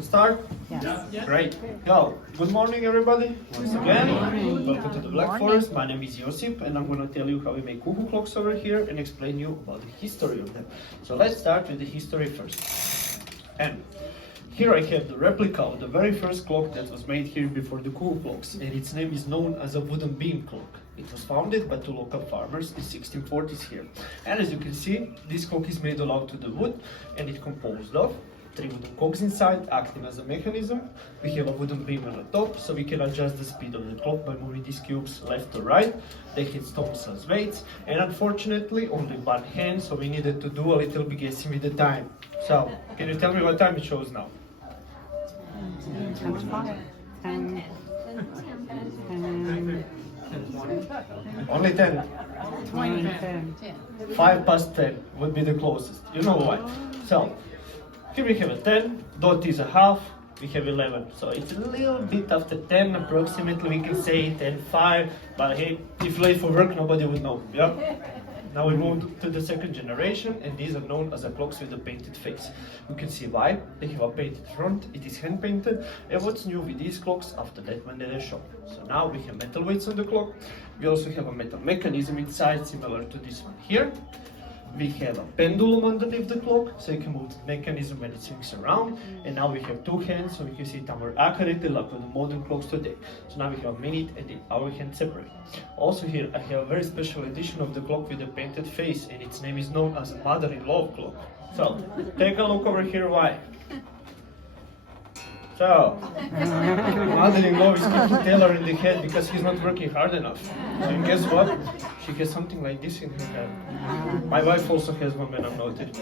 can start? Yes. Great. Go. Good morning, everybody. Once again, welcome to the Black Forest. My name is Josip, and I'm going to tell you how we make cuckoo clocks over here and explain you about the history of them. So let's start with the history first. And here I have the replica of the very first clock that was made here before the cuckoo clocks, and its name is known as a wooden beam clock. It was founded by two local farmers in 1640s here. And as you can see, this clock is made all out of the wood, and it's composed of 3 wooden cogs inside, acting as a mechanism. We have a wooden beam on the top, so we can adjust the speed of the clock by moving these cubes left or right. They had stones as weights, and unfortunately only one hand, so we needed to do a little bit guessing with the time. So, can you tell me what time it shows now? 10. Only 10. 5 past 10 would be the closest. You know why? So, here we have a 10, dot is a half, we have 11. So it's a little bit after 10, approximately we can say 10:05, but hey, if late for work, nobody would know, yeah? Now we move to the second generation, and these are known as the clocks with a painted face. You can see why. They have a painted front, it is hand painted, and what's new with these clocks after that when they shop. So now we have metal weights on the clock. We also have a metal mechanism inside, similar to this one here. We have a pendulum underneath the clock, so you can move the mechanism when it swings around. And now we have 2 hands, so we can see it more accurately like with the modern clocks today. So now we have a minute and the hour hand separate. Also here I have a very special edition of the clock with a painted face, and its name is known as a mother-in-law clock. So take a look over here why. So, mother-in-law is kicking Taylor in the head because he's not working hard enough. And guess what? She has something like this in her head. My wife also has one when I'm not there.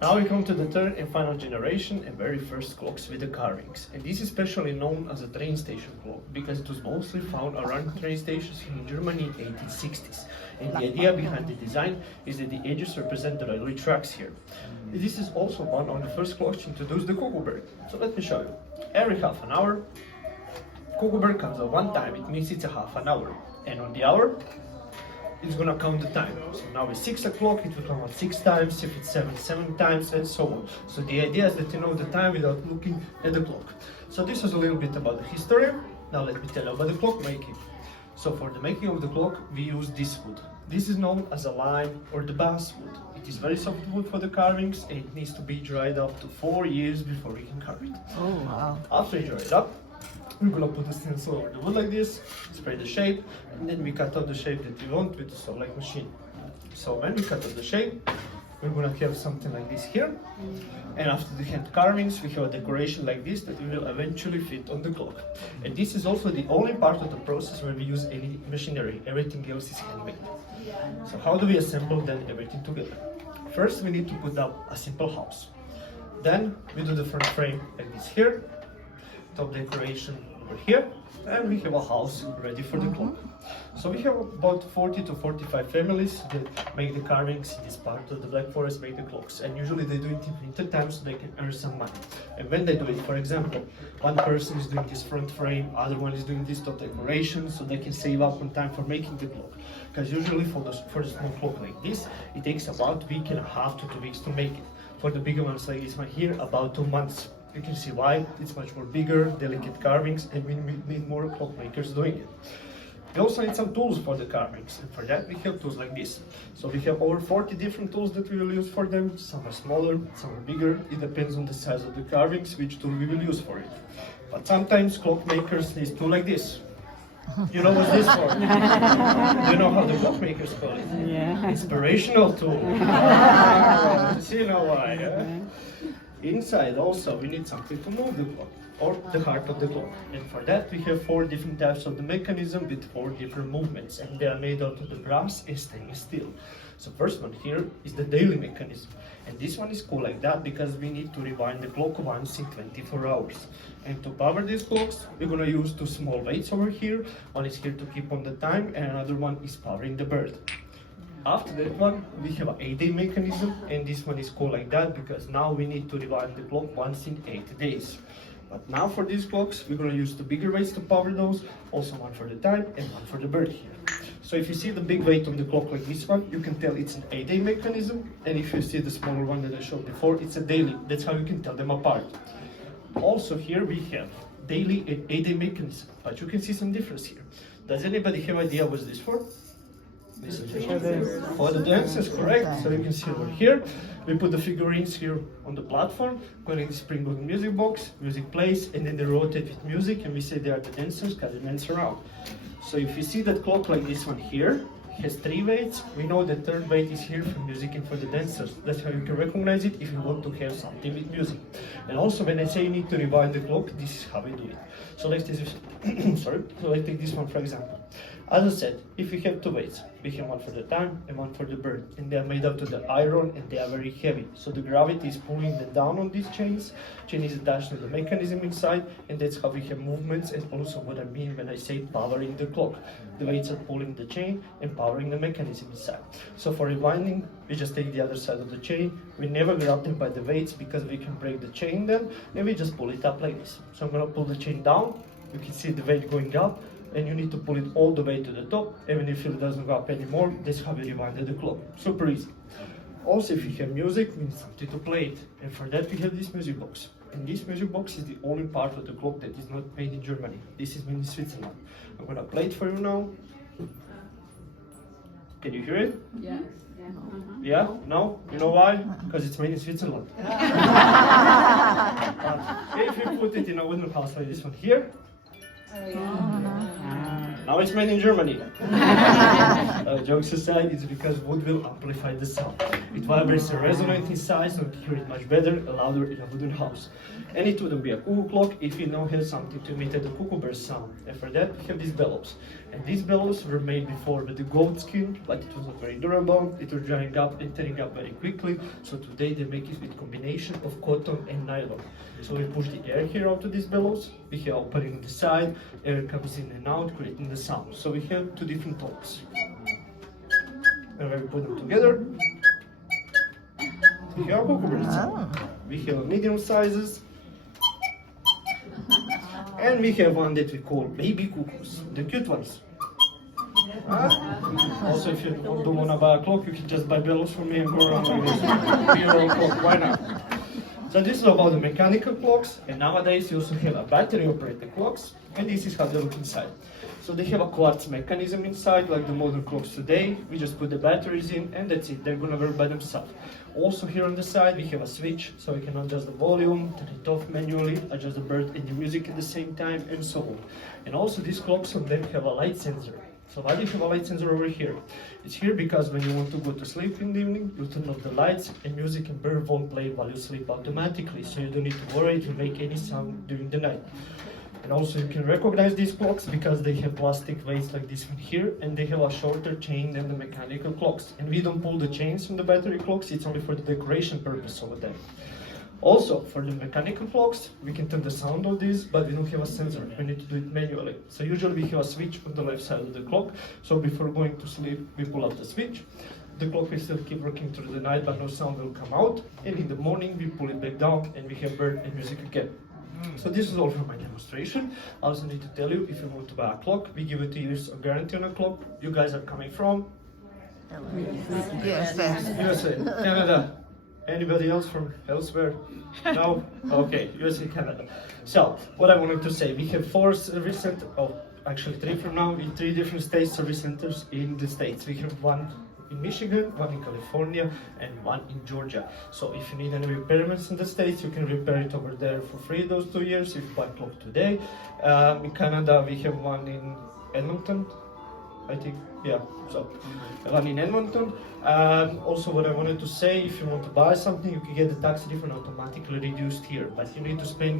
Now we come to the third and final generation and very first clocks with the carvings. And this is especially known as a train station clock because it was mostly found around train stations in Germany in 1860s. And the idea behind the design is that the edges represent the railway tracks here. This is also one of the first clocks to introduce the cuckoo bird. So let me show you. Every half an hour, cuckoo bird comes at one time, it means it's a half an hour. And on the hour, it's gonna count the time. So now it's 6 o'clock, it will come out 6 times, if it's 7 times, and so on. So the idea is that you know the time without looking at the clock. So this was a little bit about the history. Now let me tell you about the clock making. So for the making of the clock, we use this wood. This is known as a lime or the basswood. It is very soft wood for the carvings, and it needs to be dried up to 4 years before we can carve it. Oh wow. After you dry it up, we're gonna put the stencil over the wood like this, spray the shape, and then we cut out the shape that we want with the saw-like machine. So when we cut out the shape, we're gonna have something like this here. And after the hand carvings, we have a decoration like this that will eventually fit on the clock. And this is also the only part of the process where we use any machinery. Everything else is handmade. So how do we assemble then everything together? First, we need to put up a simple house. Then we do the front frame like this here, top decoration over here, and we have a house ready for the clock. So we have about 40 to 45 families that make the carvings in this part of the Black Forest, make the clocks, and usually they do it in winter time so they can earn some money. And when they do it, for example, one person is doing this front frame, other one is doing this top decoration, so they can save up on time for making the clock. Because usually for the small clock like this, it takes about a week and a half to 2 weeks to make it. For the bigger ones like this one here, about 2 months. You can see why. It's much more bigger, delicate carvings, and we need more clockmakers doing it. We also need some tools for the carvings, and for that we have tools like this. So we have over 40 different tools that we will use for them. Some are smaller, some are bigger. It depends on the size of the carvings, which tool we will use for it. But sometimes clockmakers need tool like this. You know what's this for? You know how the clockmakers call it? Yeah. Inspirational tool. So you know why, yeah? Inside also we need something to move the clock, or the heart of the clock. And for that we have 4 different types of the mechanism with 4 different movements, and they are made out of the brass and stainless steel. So first one here is the daily mechanism. And this one is cool like that because we need to rewind the clock once in 24 hours. And to power these clocks, we're gonna use 2 small weights over here. One is here to keep on the time, and another one is powering the bird. After that one, we have an 8-day mechanism, and this one is cool like that because now we need to rewind the clock once in 8 days. But now for these clocks, we're going to use the bigger weights to power those, also one for the time and one for the bird here. So if you see the big weight on the clock like this one, you can tell it's an 8-day mechanism, and if you see the smaller one that I showed before, it's a daily. That's how you can tell them apart. Also here we have daily and 8-day mechanism, but you can see some difference here. Does anybody have idea what's this for? This is for the dancers, correct? So you can see over here, we put the figurines here on the platform, connect the spring-loaded music box, music plays, and then they rotate with music, and we say they are the dancers because they dance around. So if you see that clock like this one here, has 3 weights, we know the third weight is here for music and for the dancers. That's how you can recognize it if you want to have something with music. And also when I say you need to rewind the clock, this is how we do it. So let's take this, sorry, so let's take this one for example. As I said, if we have 2 weights, we have one for the time and one for the bird, and they are made out of the iron and they are very heavy. So the gravity is pulling them down on these chains. Chain is attached to the mechanism inside, and that's how we have movements, and also what I mean when I say powering the clock. The weights are pulling the chain and powering the mechanism inside. So for rewinding, we just take the other side of the chain. We never grab them by the weights because we can break the chain then, and we just pull it up like this. So I'm gonna pull the chain down. You can see the weight going up, and you need to pull it all the way to the top. Even if it doesn't go up anymore, that's how we rewinded the clock. Super easy. Also, if you have music, we need something to play it. And for that, we have this music box. And this music box is the only part of the clock that is not made in Germany. This is made in Switzerland. I'm gonna play it for you now. Can you hear it? Yeah. Yeah? No? You know why? Because it's made in Switzerland. If you put it in a wooden house like this one here, now it's made in Germany. Jokes aside, it's because wood will amplify the sound. It vibrates and resonates inside, so you can hear it much better, louder in a wooden house. And it wouldn't be a cuckoo clock if you now have something to imitate the cuckoo bird sound. And for that, we have these bellows. And these bellows were made before with the goat skin, but it was not very durable. It was drying up and tearing up very quickly. So today they make it with combination of cotton and nylon. So we push the air here out of these bellows. We have opening on the side, air comes in and out, creating the sound. So we have 2 different tones. And when we put them together, we have a cuckoo bird sound. We have medium sizes. And we have one that we call baby cuckoos, the cute ones. Also, if you don't want to buy a clock, you can just buy bellows from me and go around like this. Be your own clock, why not? So this is about the mechanical clocks, and nowadays you also have a battery operated clocks, and this is how they look inside. So they have a quartz mechanism inside, like the modern clocks today. We just put the batteries in, and that's it. They're gonna work by themselves. Also here on the side, we have a switch, so we can adjust the volume, turn it off manually, adjust the bird and the music at the same time, and so on. And also these clocks on them have a light sensor. So why do you have a light sensor over here? It's here because when you want to go to sleep in the evening, you turn off the lights and music and bird won't play while you sleep automatically. So you don't need to worry to make any sound during the night. And also you can recognize these clocks because they have plastic weights like this one here, and they have a shorter chain than the mechanical clocks. And we don't pull the chains from the battery clocks, it's only for the decoration purpose over them. Also, for the mechanical clocks, we can turn the sound of this, but we don't have a sensor. We need to do it manually. So usually we have a switch on the left side of the clock. So before going to sleep, we pull up the switch. The clock will still keep working through the night, but no sound will come out. And in the morning, we pull it back down, and we have bird and music again. So this is all for my demonstration. I also need to tell you, if you want to buy a clock, we give you 2 years of guarantee on a clock. You guys are coming from? USA, Canada. Anybody else from elsewhere? No? Okay, USA, Canada. So, what I wanted to say, we have 4 service centers, actually 3 from now, in 3 different states, service centers in the States. We have 1 in Michigan, 1 in California, and 1 in Georgia. So if you need any repairments in the States, you can repair it over there for free those 2 years if you buy clock today. In Canada, we have 1 in Edmonton, I think, yeah, so 1 in Edmonton. Also what I wanted to say, if you want to buy something, you can get the tax refund automatically reduced here, but you need to spend